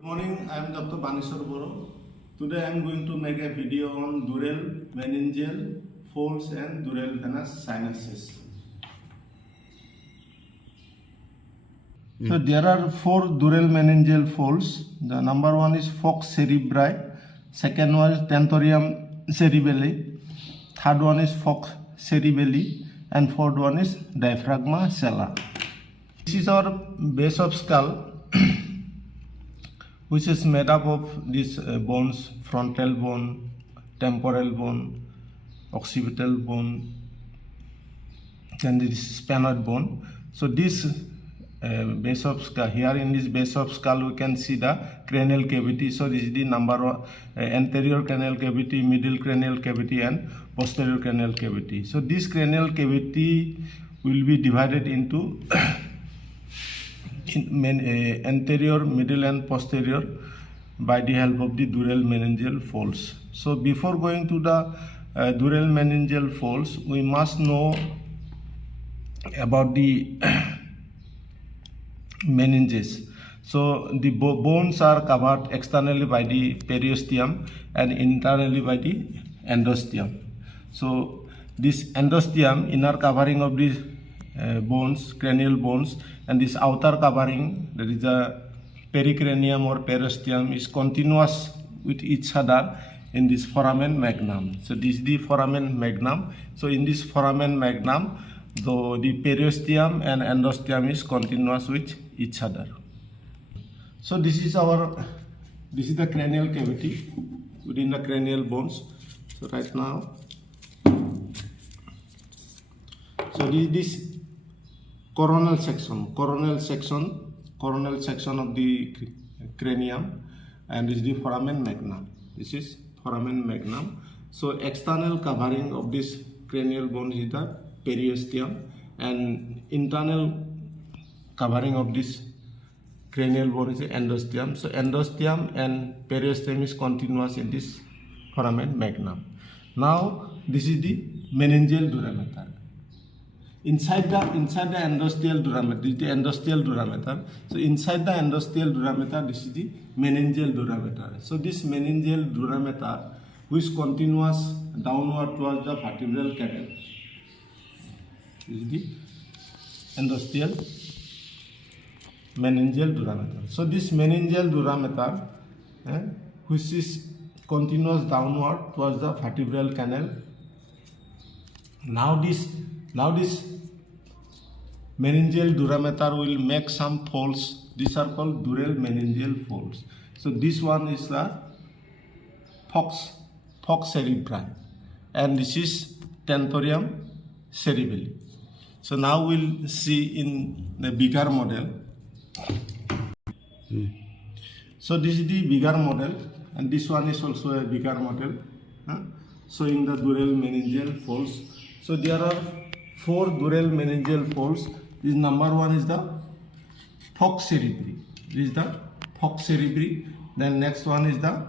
Good morning, I am DR.Baneswar. Today I am going to make a video on dural meningeal folds and dural venous sinuses. So there are four dural meningeal folds. The number one is fox cerebri, second one is tentorium cerebelli, third one is fox cerebelli, and fourth one is diaphragma sella. This is our base of skull, which is made up of these bones: frontal bone, temporal bone, occipital bone, and this sphenoid bone. So this base of skull, here in this base of skull we can see the cranial cavity. So this is the number one, anterior cranial cavity, middle cranial cavity, and posterior cranial cavity. So this cranial cavity will be divided into anterior, middle, and posterior by the help of the dural meningeal folds. So before going to the dural meningeal folds, we must know about the meninges. So the bones are covered externally by the periosteum and internally by the endosteum. So this endosteum, inner covering of these bones, cranial bones, and this outer covering, that is the pericranium or periosteum, is continuous with each other in this foramen magnum. So this is the foramen magnum. So in this foramen magnum, though the periosteum and endosteum is continuous with each other. So this is the cranial cavity within the cranial bones. So right now, so this coronal section of the cranium, and this is the foramen magnum. This is foramen magnum. So external covering of this cranial bone is the periosteum, and internal covering of this cranial bone is the endosteum. So endosteum and periosteum is continuous in this foramen magnum. Now this is the meningeal durameter. Inside the endosteal durameter, this is the endosteal durameter. So inside the endosteal durameter, this is the meningeal durameter. So this meningeal durameter, which is continuous downward towards the vertebral canal, this is the endosteal meningeal durameter. So this meningeal durameter, which is continuous downward towards the vertebral canal. Now this meningeal durameter will make some folds. These are called dural meningeal folds. So this one is the fox cerebri, and this is tentorium cerebelli. So now we'll see in the bigger model. So this is the bigger model, and this one is also a bigger model, showing the dural meningeal folds. So there are four dural meningeal folds. This number one is the fox cerebri. This is the fox cerebri. Then next one is the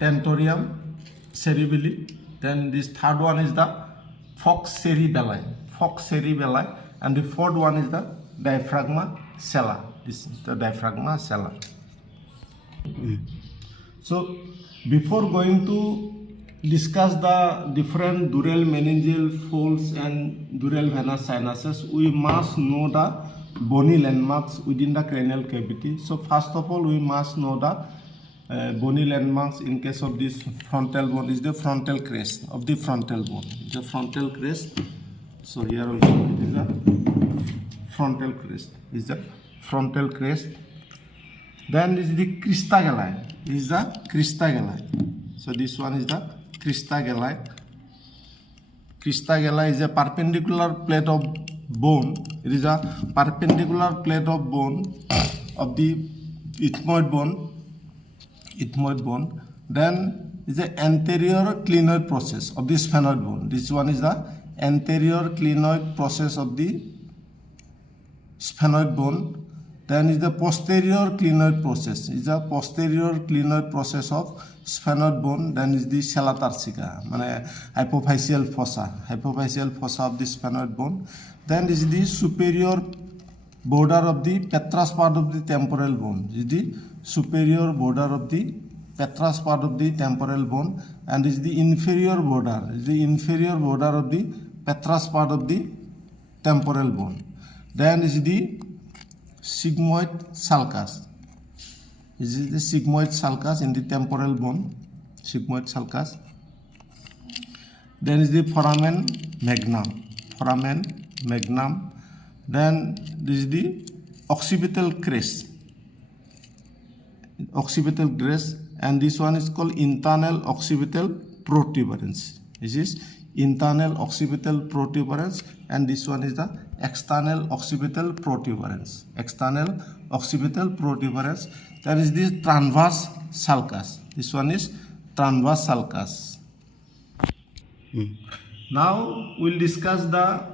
tentorium cerebelli. Then this third one is the fox cerebelli. And the fourth one is the diaphragma sella. This is the diaphragma sella. So before going to discuss the different dural meningeal folds and dural venous sinuses, we must know the bony landmarks within the cranial cavity. So first of all, we must know the bony landmarks. In case of this frontal bone, is the frontal crest of the frontal bone. The frontal crest. So here also it is the frontal crest. Is the frontal crest. Then is the crista galli. Is the crista galli. So this one is the crista galli. Crista galli is a perpendicular plate of bone. It is a perpendicular plate of bone of the ethmoid bone. Then is the anterior clinoid process of the sphenoid bone. This one is the anterior clinoid process of the sphenoid bone. Then is the posterior clinoid process. Is the posterior clinoid process of sphenoid bone. Then is the sella turcica, hypophyseal fossa of the sphenoid bone. Then is the superior border of the petrous part of the temporal bone. This is the superior border of the petrous part of the temporal bone, and this is the inferior border. This is the inferior border of the petrous part of the temporal bone. Then is the sigmoid sulcus. This is the sigmoid sulcus in the temporal bone. Sigmoid sulcus. Then is the foramen magnum. Foramen magnum. Then this is the occipital crest. Occipital crest, and this one is called internal occipital protuberance. This is internal occipital protuberance, and this one is the external occipital protuberance. External occipital protuberance. That is the transverse sulcus. This one is transverse sulcus. Now we'll discuss the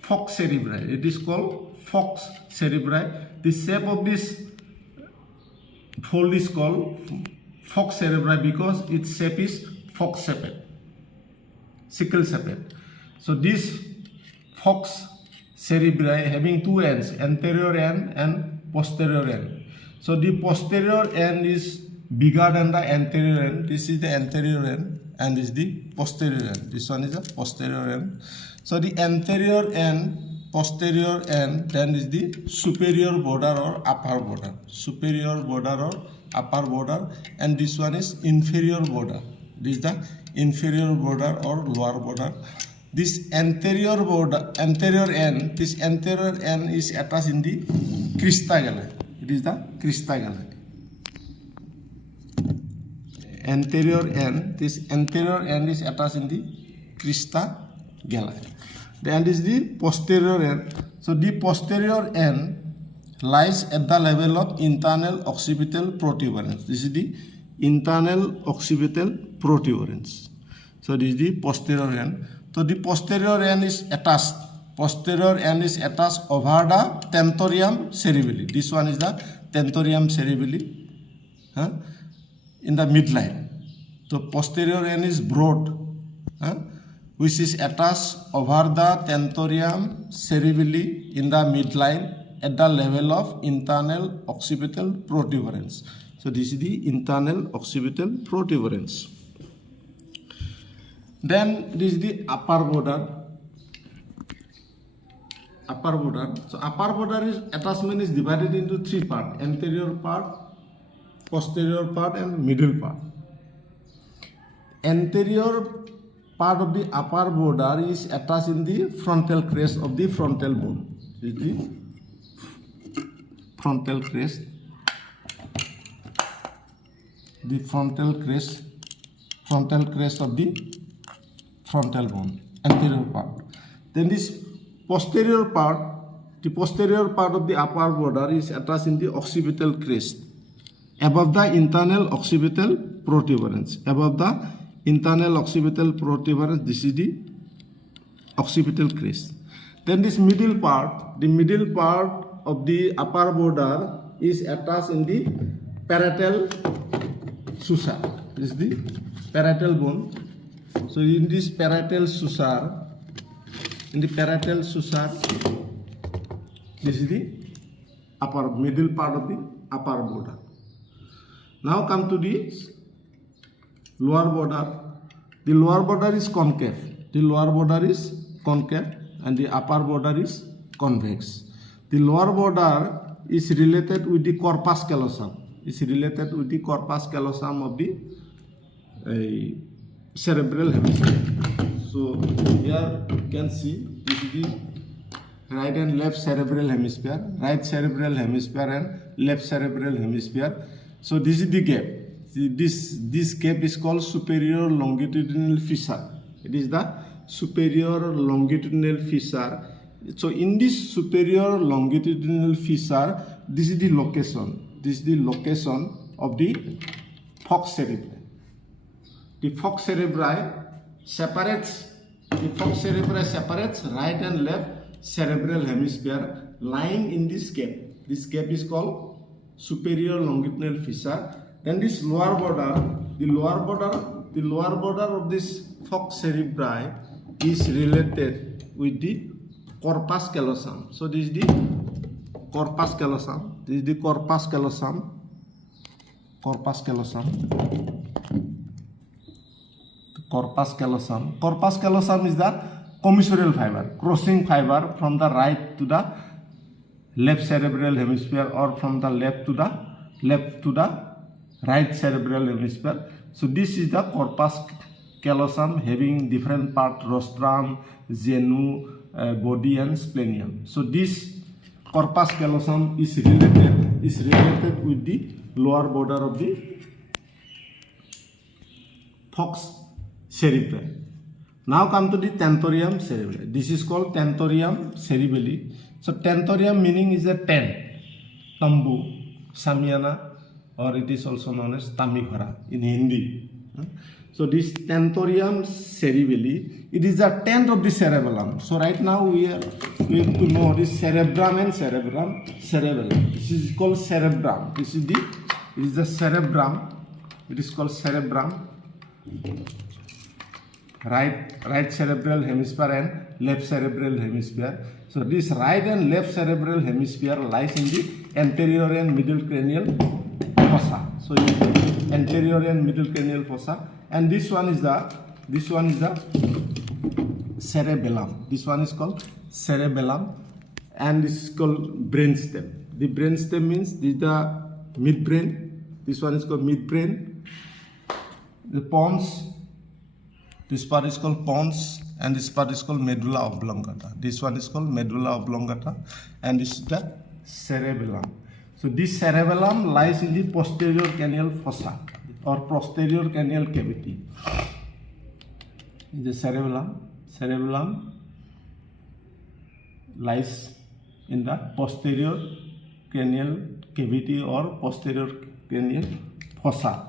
fox cerebri. It is called fox cerebri. The shape of this fold is called fox cerebri because its shape is fox shaped, sickle shaped. So this fox cerebri having two ends, anterior end and posterior end. So the posterior end is bigger than the anterior end. This is the anterior end and this is the posterior end. This one is the posterior end. So the anterior end, posterior end, then is the superior border or upper border. Superior border or upper border, and this one is inferior border. This is the inferior border or lower border. This anterior border, anterior end, this anterior end is attached in the crista galli. It is the crista galli. Anterior end, this anterior end is attached in the crista galli. Then is the posterior end. So the posterior end lies at the level of internal occipital protuberance. This is the internal occipital protuberance. So this is the posterior end. So the posterior end is attached. Posterior end is attached over the tentorium cerebelli. This one is the tentorium cerebelli in the midline. So posterior end is broad, which is attached over the tentorium cerebelli in the midline at the level of internal occipital protuberance. So this is the internal occipital protuberance. Then this is the upper border. Upper border. So upper border is attachment is divided into three parts: anterior part, posterior part, and middle part. Anterior part of the upper border is attached in the frontal crest of the frontal bone. This is the frontal crest. The frontal crest of the frontal bone, anterior part. Then this posterior part, the posterior part of the upper border is attached in the occipital crest, above the internal occipital protuberance. Above the internal occipital protuberance, this is the occipital crest. Then this middle part, the middle part of the upper border is attached in the parietal suture. This is the parietal bone. So in this parietal suture, this is the upper middle part of the upper border. Now come to the lower border. The lower border is concave. The lower border is concave and the upper border is convex. The lower border is related with the corpus callosum. Is related with the corpus callosum of the cerebral hemisphere. So here you can see this is the right and left cerebral hemisphere, right cerebral hemisphere and left cerebral hemisphere. So this is the gap. This gap is called superior longitudinal fissure. It is the superior longitudinal fissure. So in this superior longitudinal fissure, this is the location. This is the location of the fox cerebri. The fox cerebri separates right and left cerebral hemisphere lying in this gap. This gap is called superior longitudinal fissure. Then this lower border, the lower border of this fox cerebri is related with the corpus callosum. So this is the corpus callosum. This is the corpus callosum. Corpus callosum. Corpus callosum. Corpus callosum is the commissurial fiber, crossing fiber from the right to the left cerebral hemisphere, or from the left to the right cerebral hemisphere. So this is the corpus callosum, having different part: rostrum, genu, body, and splenium. So this corpus callosum is related with the lower border of the falx cerebri. Now come to the tentorium cerebelli. This is called tentorium cerebelli. So tentorium meaning is a tent, tambu, samiana, or it is also known as tamighara in Hindi. So this tentorium cerebelli, it is the tent of the cerebellum. So right now we have to know this cerebrum and cerebellum. This is called cerebrum. It is the cerebrum. It is called cerebrum. Right cerebral hemisphere and left cerebral hemisphere. So this right and left cerebral hemisphere lies in the anterior and middle cranial fossa. So anterior and middle cranial fossa, and this one is the cerebellum. This one is called cerebellum, and this is called brainstem. The brainstem means this is the midbrain. This one is called midbrain. The pons. This part is called pons, and this part is called medulla oblongata. This one is called medulla oblongata, and this is the cerebellum. So this cerebellum lies in the posterior cranial fossa or posterior cranial cavity. The cerebellum lies in the posterior cranial cavity or posterior cranial fossa.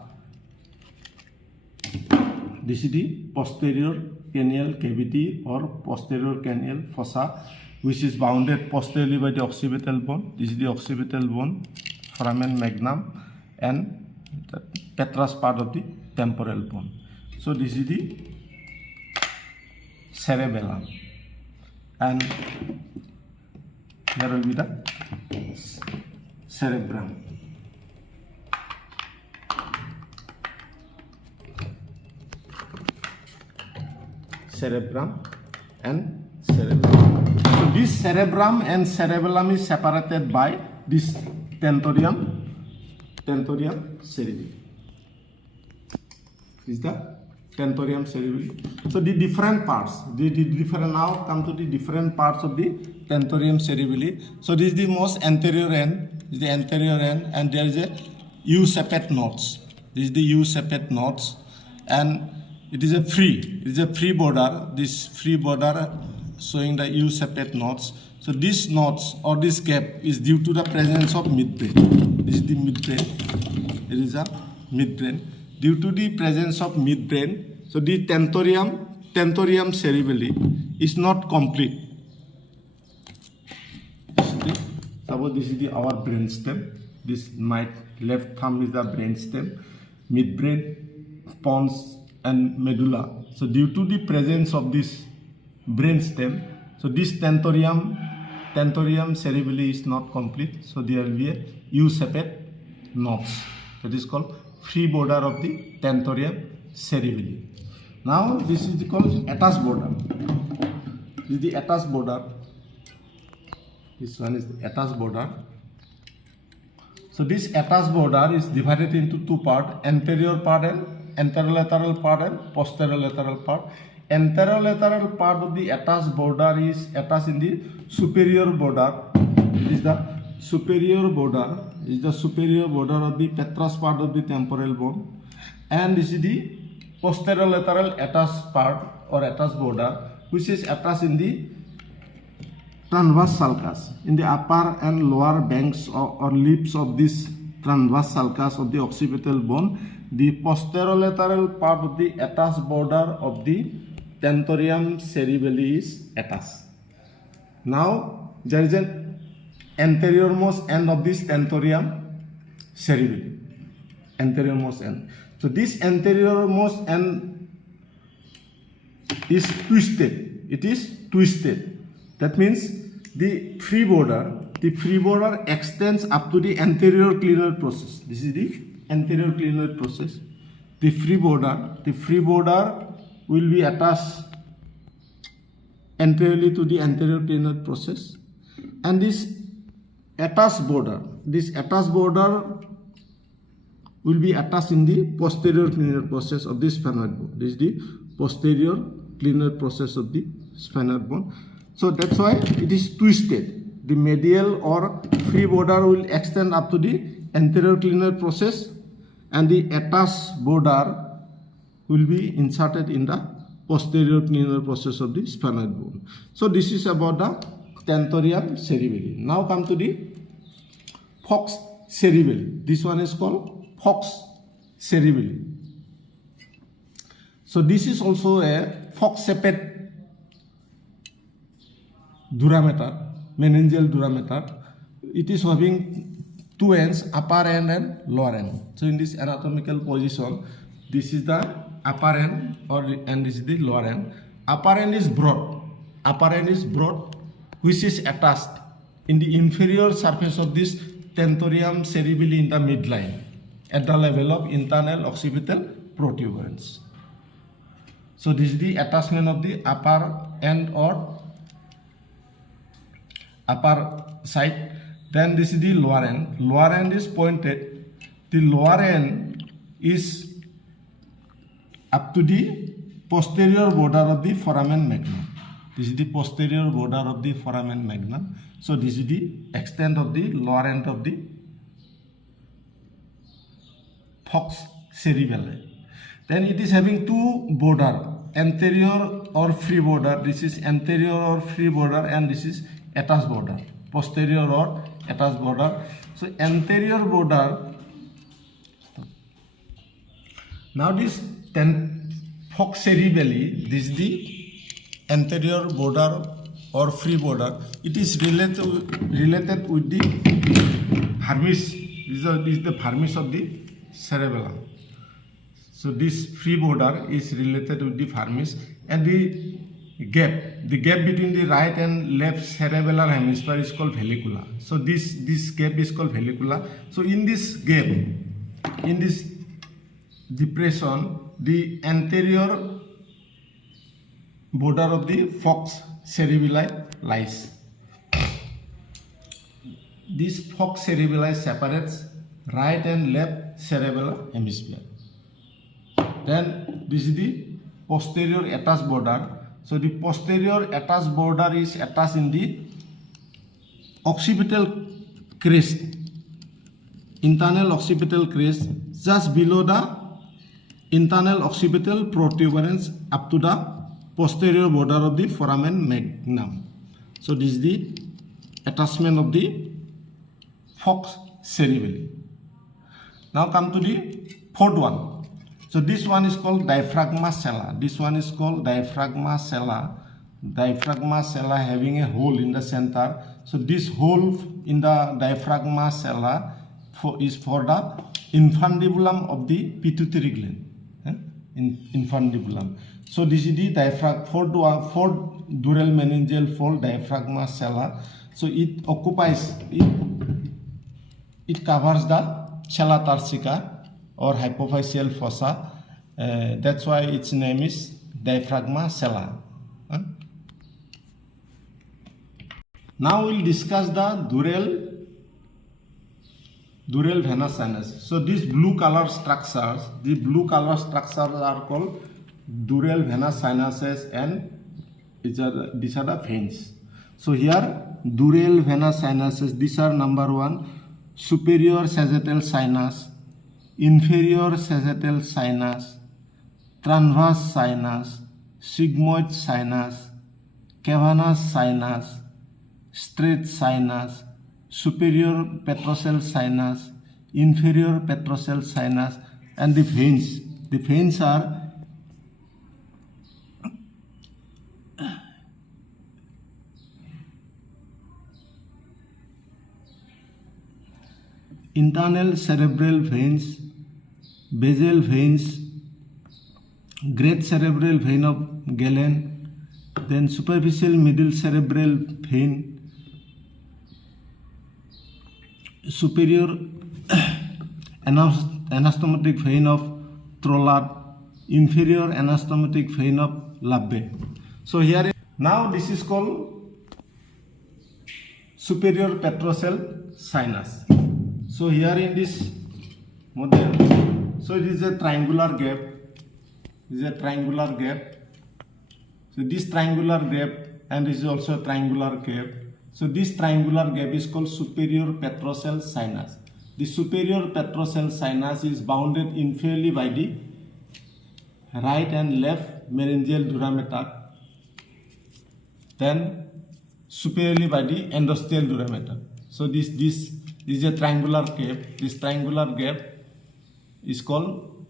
This is the posterior cranial cavity or posterior cranial fossa, which is bounded posteriorly by the occipital bone. This is the occipital bone, foramen magnum, and the petrous part of the temporal bone. So this is the cerebellum, and here will be the cerebrum. Cerebrum and cerebellum. So this cerebrum and cerebellum is separated by this tentorium cerebelli. Is the tentorium cerebelli. So the different parts, now come to the different parts of the tentorium cerebelli. So this is the most anterior end, and there is a U-shaped nodes. This is the U-shaped nodes, and it is a free border. This free border showing the U-shaped nodes. So these nodes or this gap is due to the presence of midbrain. This is the midbrain. It is a midbrain. Due to the presence of midbrain, so the tentorium cerebelli is not complete. Suppose this is our brainstem. This my left thumb is the brainstem, midbrain, pons, and medulla. So due to the presence of this brainstem, so this tentorium cerebelli is not complete. So there will be a U-shaped nodes. That is called free border of the tentorium cerebelli. Now this is called attached border. This is the attached border. This one is the attached border. So this attached border is divided into two parts: anterior part and anterolateral part and posterolateral part. Anterolateral part of the attached border is attached in the superior border. It is the superior border. It is the superior border of the petrous part of the temporal bone, and this is the posterolateral attached part or attached border, which is attached in the transverse sulcus, in the upper and lower banks or lips of this transverse sulcus of the occipital bone. The posterolateral part of the attached border of the tentorium cerebelli is attached. Now there is an anteriormost end of this tentorium cerebelli. Anteriormost end. So this anteriormost end is twisted. It is twisted. That means the free border the free border extends up to the anterior clinoid process. This is the anterior clinoid process. The free border will be attached anteriorly to the anterior clinoid process, and this attached border will be attached in the posterior clinoid process of the sphenoid bone. This is the posterior clinoid process of the sphenoid bone. So that's why it is twisted. The medial or free border will extend up to the anterior clinoid process, and the attached border will be inserted in the posterior clinoid process of the sphenoid bone. So this is about the tentorium cerebelli. Now come to the fox cerebelli. This one is called fox cerebelli. So this is also a fox-shaped durameter, meningeal durameter. It is having two ends, upper end and lower end. So in this anatomical position, this is the upper end and this is the lower end. Upper end is broad, which is attached in the inferior surface of this tentorium cerebelli in the midline at the level of internal occipital protuberance. So this is the attachment of the upper end or upper side. Then this is the lower end. Lower end is pointed. The lower end is up to the posterior border of the foramen magnum. This is the posterior border of the foramen magnum. So this is the extent of the lower end of the fox cerebelli. Then it is having two border, anterior or free border. This is anterior or free border, and this is attached border, posterior or attached border. So anterior border. Now this fox cerebelli, this is the anterior border or free border. It is related with the vermis. This is the vermis of the cerebellum. So this free border is related with the vermis, and the gap between the right and left cerebellar hemisphere is called vallicula. So this gap is called vallicula. So in this gap, in this depression, the anterior border of the fox cerebelli lies. This fox cerebelli separates right and left cerebellar hemisphere. Then this is the posterior attached border. So the posterior attached border is attached in the occipital crest, internal occipital crest, just below the internal occipital protuberance up to the posterior border of the foramen magnum. So this is the attachment of the fox cerebelli. Now come to the fourth one. So this one is called diaphragma sella. This one is called diaphragma sella. Diaphragma sella having a hole in the center. So this hole in the diaphragma sella is for the infundibulum of the pituitary gland. Infundibulum. So this is the fourth dural meningeal fold diaphragma sella. So it occupies, it covers the sella turcica or hypophyseal fossa. That's why its name is diaphragma sella. Now we'll discuss the dural venous sinus. So these blue color structures, are called dural venous sinuses, and these are the veins. So here dural venous sinuses, these are number 1, superior sagittal sinus, inferior sagittal sinus, transverse sinus, sigmoid sinus, cavernous sinus, straight sinus, superior petrosal sinus, inferior petrosal sinus, and the veins. The veins are internal cerebral veins, basal veins, great cerebral vein of Galen, then superficial middle cerebral vein, superior anastomotic vein of Trollard, inferior anastomotic vein of Labbe. So here now this is called superior petrosal sinus. So here in this model, so it is a triangular gap. This is a triangular gap. So this triangular gap, and this is also a triangular gap. So this triangular gap is called superior petrosal sinus. The superior petrosal sinus is bounded inferiorly by the right and left meningeal durameter, then superiorly by the endosteal durameter. So this is a triangular gap. This triangular gap is called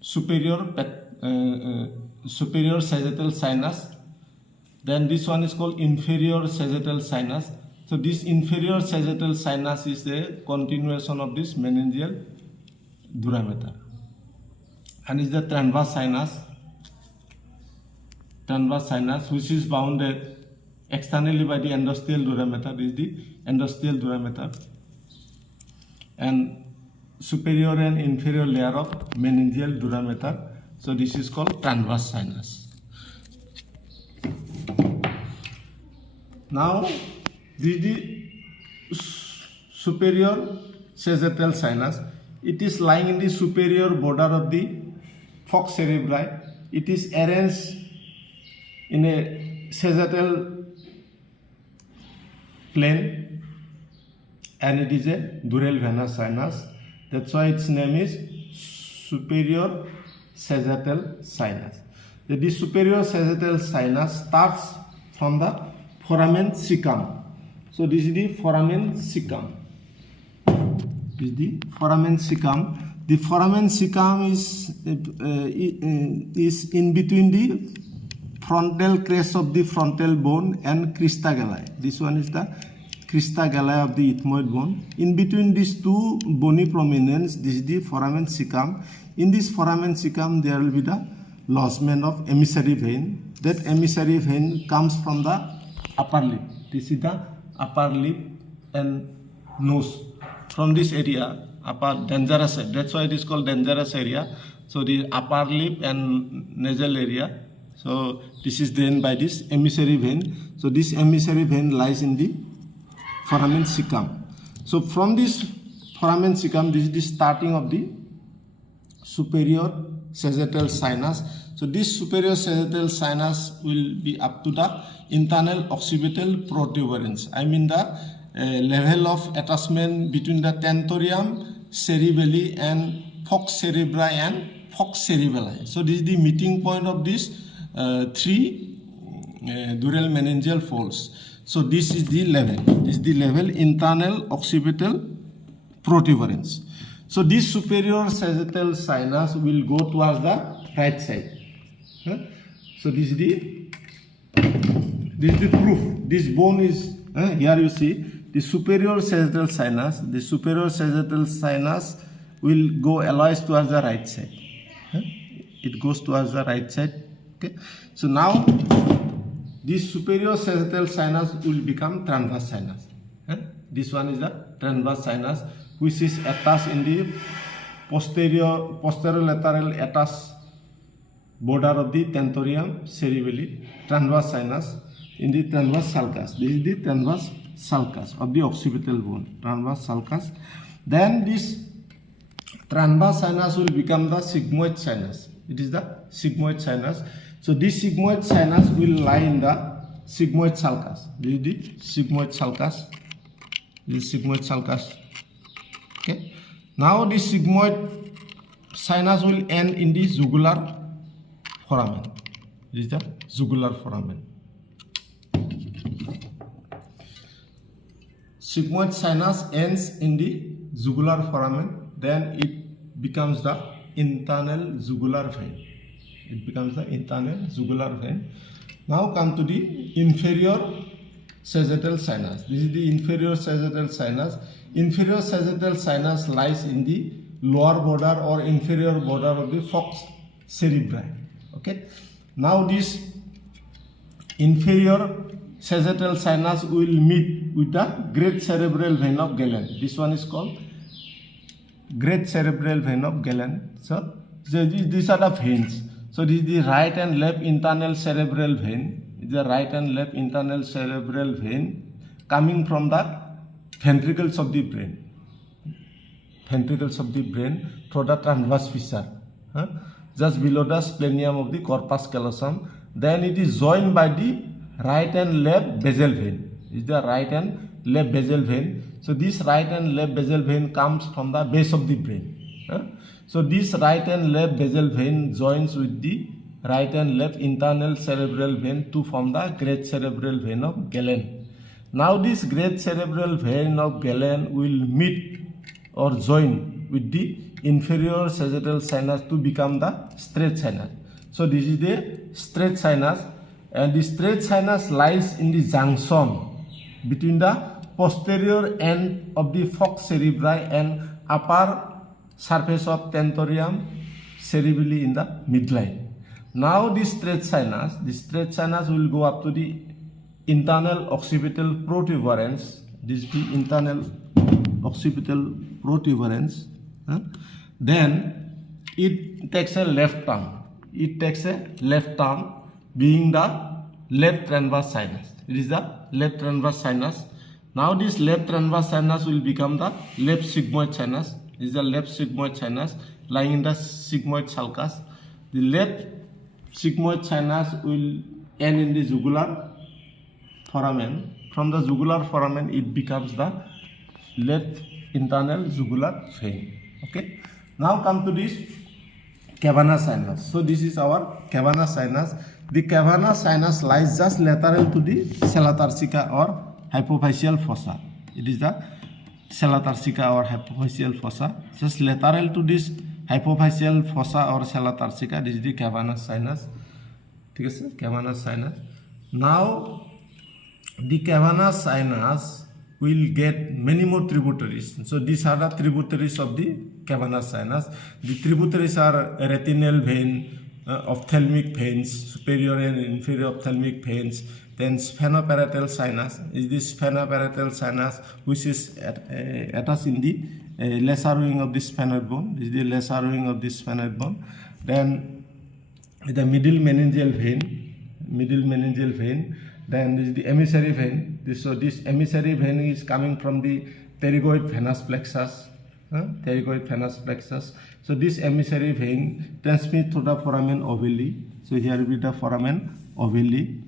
superior sagittal sinus. Then this one is called inferior sagittal sinus. So this inferior sagittal sinus is the continuation of this meningeal durameter. And is the transverse sinus, which is bounded externally by the endosteal durameter. This is the endosteal durameter, and superior and inferior layer of meningeal durameter. So this is called transverse sinus. Now this is the superior sagittal sinus. It is lying in the superior border of the falx cerebri. It is arranged in a sagittal plane, and it is a dural venous sinus. That's why its name is superior sagittal sinus. The superior sagittal sinus starts from the foramen cecum. So this is the foramen cecum. This is the foramen cecum. The foramen cecum is in between the frontal crest of the frontal bone and crista galli. This one is the crista galli of the ethmoid bone. In between these two bony prominence, this is the foramen cecum. In this foramen cecum, there will be the lodgement of emissary vein. That emissary vein comes from the upper lip. This is the upper lip and nose. From this area, upper dangerous, that's why it is called dangerous area. So the upper lip and nasal area. So this is drained by this emissary vein. So this emissary vein lies in the foramen cecum. So from this foramen cecum, this is the starting of the superior sagittal sinus. So this superior sagittal sinus will be up to the internal occipital protuberance. I mean the level of attachment between the tentorium cerebelli and falx cerebri and falx cerebelli. So this is the meeting point of these three dural meningeal folds. So this is the level. This is the level internal occipital protuberance. So this superior sagittal sinus will go towards the right side. So this is the proof. This bone is here. You see the superior sagittal sinus. The superior sagittal sinus will go always towards the right side. It goes towards the right side. Okay. So now this superior sagittal sinus will become transverse sinus. This one is the transverse sinus, which is attached in the posterolateral attached border of the tentorium cerebelli, transverse sinus in the transverse sulcus. This is the transverse sulcus of the occipital bone, transverse sulcus. Then this transverse sinus will become the sigmoid sinus. It is the sigmoid sinus. So this sigmoid sinus will lie in the sigmoid sulcus. This is the sigmoid sulcus. This is sigmoid sulcus. Okay. Now this sigmoid sinus will end in the jugular foramen. This is the jugular foramen. Sigmoid sinus ends in the jugular foramen. Then it becomes the internal jugular vein. It becomes the internal jugular vein. Now come to the inferior sagittal sinus. This is the inferior sagittal sinus. Inferior sagittal sinus lies in the lower border or inferior border of the falx cerebri. Okay. Now this inferior sagittal sinus will meet with the great cerebral vein of Galen. This one is called great cerebral vein of Galen. So these are the veins. So this is the right and left internal cerebral vein. The right and left internal cerebral vein coming from the ventricles of the brain. Ventricles of the brain through the transverse fissure, just below the splenium of the corpus callosum. Then it is joined by the right and left basal vein. Is the right and left basal vein. So this right and left basal vein comes from the base of the brain. So this right and left basal vein joins with the right and left internal cerebral vein to form the great cerebral vein of Galen. Now this great cerebral vein of Galen will meet or join with the inferior sagittal sinus to become the straight sinus. So this is the straight sinus, and the straight sinus lies in the junction between the posterior end of the falx cerebri and upper surface of tentorium cerebelli in the midline. Now this straight sinus will go up to the internal occipital protuberance. This is the internal occipital protuberance. Then it takes a left turn. It takes a left turn, being the left transverse sinus. It is the left transverse sinus. Now this left transverse sinus will become the left sigmoid sinus. This is the left sigmoid sinus lying in the sigmoid sulcus. The left sigmoid sinus will end in the jugular foramen. From the jugular foramen, it becomes the left internal jugular vein. Okay. Now come to this cavernous sinus. So this is our cavernous sinus. The cavernous sinus lies just lateral to the sella turcica or hypophyseal fossa. It is the sella turcica or hypophyseal fossa. Just lateral to this hypophyseal fossa or sella turcica. This is the cavernous sinus. Okay, sir? Cavernous sinus. Now the cavernous sinus will get many more tributaries. So these are the tributaries of the cavernous sinus. The tributaries are retinal vein, ophthalmic veins, superior and inferior ophthalmic veins. Then sphenoparietal sinus is the sphenoparietal sinus, which is attached in the lesser wing of the sphenoid bone. This is the lesser wing of the sphenoid bone. Then the middle meningeal vein. Then this is the emissary vein. So this emissary vein is coming from the pterygoid venous plexus. So this emissary vein transmits through the foramen ovale. So here will be the foramen ovale.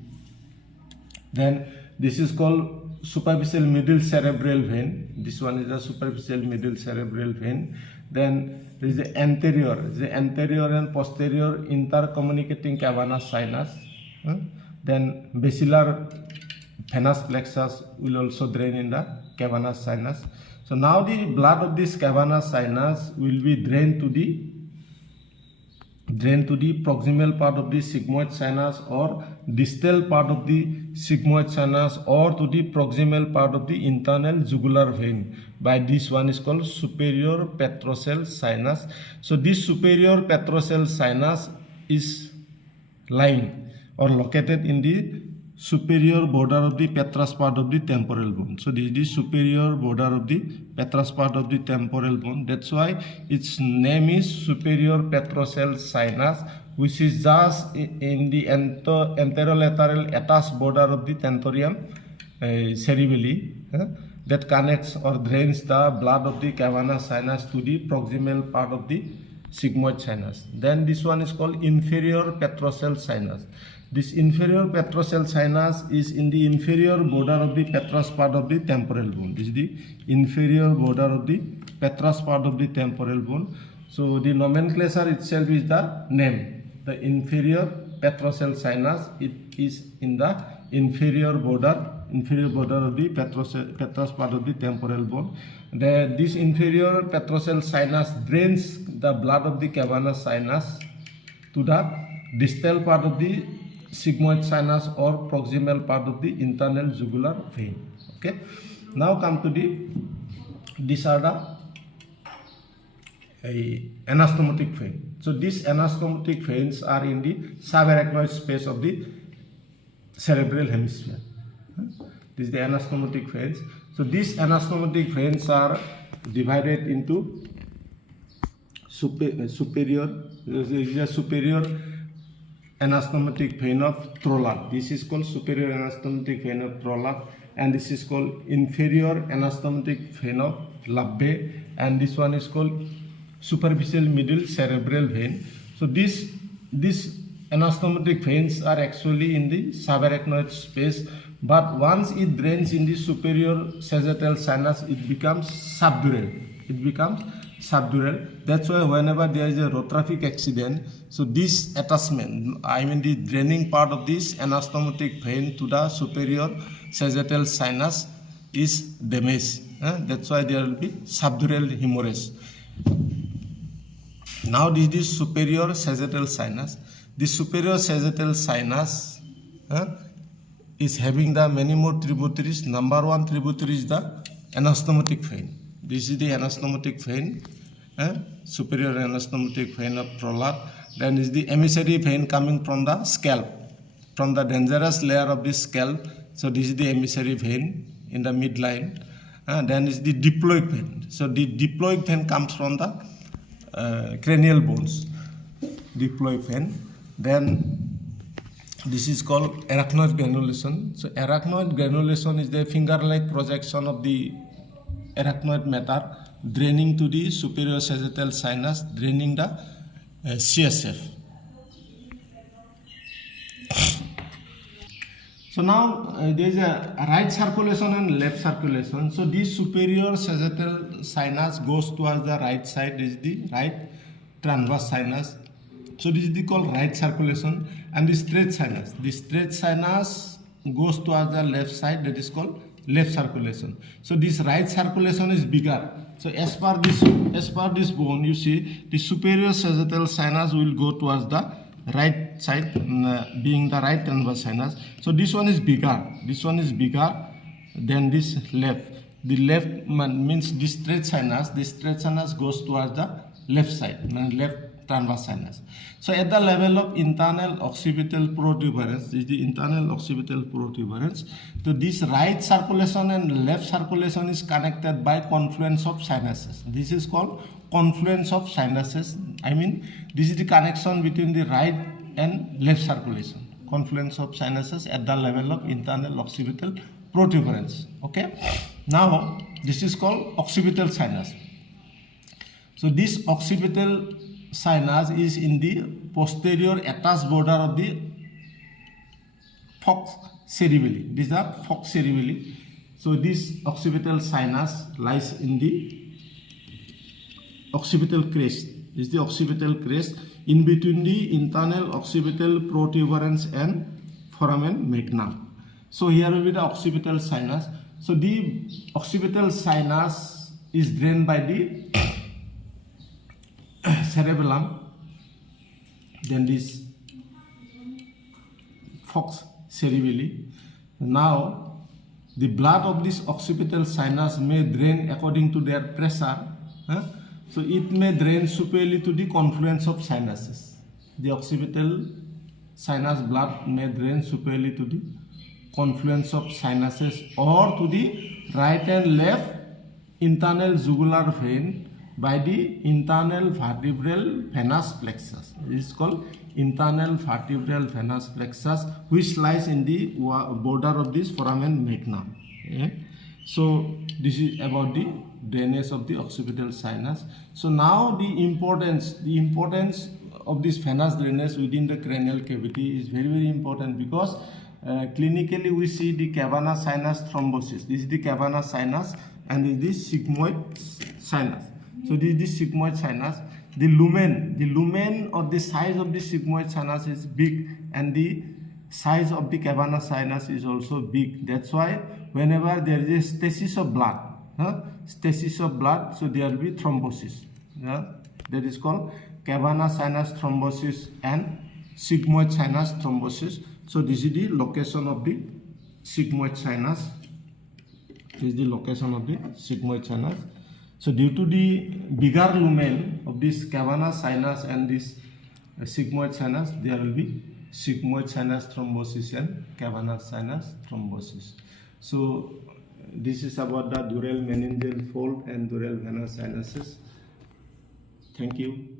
Then this is called superficial middle cerebral vein. This one is the superficial middle cerebral vein. Then there is the anterior and posterior intercommunicating cavernous sinus. Then basilar venous plexus will also drain in the cavernous sinus. So now the blood of this cavernous sinus will be drained to the proximal part of the sigmoid sinus or distal part of the sigmoid sinus or to the proximal part of the internal jugular vein. By this one is called superior petrosal sinus. So this superior petrosal sinus is lying or located in the superior border of the petrous part of the temporal bone. So this is the superior border of the petrous part of the temporal bone. That's why its name is superior petrosal sinus, which is just in the anterolateral attached border of the tentorium cerebelli that connects or drains the blood of the cavernous sinus to the proximal part of the sigmoid sinus. Then this one is called inferior petrosal sinus. This inferior petrosal sinus is in the inferior border of the petrous part of the temporal bone. This is the inferior border of the petrous part of the temporal bone. So the nomenclature itself is the name. The inferior petrosal sinus, it is in the inferior border of the petrous part of the temporal bone. This inferior petrosal sinus drains the blood of the cavernous sinus to the distal part of the sigmoid sinus or proximal part of the internal jugular vein. Okay. Now come to these are the anastomotic vein. So these anastomotic veins are in the subarachnoid space of the cerebral hemisphere. This is the anastomotic veins. So these anastomotic veins are divided into superior. This is a superior anastomotic vein of Dural. This is called superior anastomotic vein of Dural, and this is called inferior anastomotic vein of Labbe, and this one is called superficial middle cerebral vein. So these anastomotic veins are actually in the subarachnoid space, but once it drains in the superior sagittal sinus, it becomes subdural. That's why whenever there is a road traffic accident, so this attachment, I mean the draining part of this anastomotic vein to the superior sagittal sinus is damaged. That's why there will be subdural hemorrhage. Now this is superior sagittal sinus. The superior sagittal sinus is having the many more tributaries. Number one tributary is the anastomotic vein. This is the anastomotic vein, superior anastomotic vein of Dural. Then is the emissary vein coming from the scalp, from the dangerous layer of the scalp. So this is the emissary vein in the midline. Then is the diploic vein. So the diploic vein comes from the cranial bones. Diploic vein. Then this is called arachnoid granulation. So arachnoid granulation is the finger-like projection of the arachnoid matter draining to the superior sagittal sinus, draining the CSF. So now there is a right circulation and left circulation. So this superior sagittal sinus goes towards the right side. This is the right transverse sinus. So this is the called right circulation, and the straight sinus. The straight sinus goes towards the left side. That is called left circulation. So this right circulation is bigger. So as per this bone, you see the superior sagittal sinus will go towards the right side, being the right transverse sinus. So this one is bigger. This one is bigger than this left. The left means the straight sinus. The straight sinus goes towards the left side, left transverse sinus. So at the level of internal occipital protuberance, this is the internal occipital protuberance. So this right circulation and left circulation is connected by confluence of sinuses. This is called confluence of sinuses. I mean, this is the connection between the right and left circulation. Confluence of sinuses at the level of internal occipital protuberance. Okay. Now this is called occipital sinus. So this occipital sinus is in the posterior attached border of the falx cerebelli. This is the falx cerebelli. So this occipital sinus lies in the occipital crest. This is the occipital crest in between the internal occipital protuberance and foramen magnum. So here will be the occipital sinus. So the occipital sinus is drained by the cerebellum, then this falx cerebelli. Now the blood of this occipital sinus may drain according to their pressure. So it may drain superiorly to the confluence of sinuses. The occipital sinus blood may drain superiorly to the confluence of sinuses or to the right and left internal jugular vein by the internal vertebral venous plexus. This is called internal vertebral venous plexus, which lies in the border of this foramen magnum. So this is about the drainage of the occipital sinus. So now the importance of this venous drainage within the cranial cavity is very, very important, because clinically we see the cavernous sinus thrombosis. This is the cavernous sinus and this is the sigmoid sinus. So this is the sigmoid sinus. The lumen or the size of the sigmoid sinus is big, and the size of the cavernous sinus is also big. That's why whenever there is a stasis of blood, so there will be thrombosis. That is called cavernous sinus thrombosis and sigmoid sinus thrombosis. So this is the location of the sigmoid sinus. This is the location of the sigmoid sinus. So due to the bigger lumen of this cavernous sinus and this sigmoid sinus, there will be sigmoid sinus thrombosis and cavernous sinus thrombosis. So this is about the dural meningeal fold and dural venous sinuses. Thank you.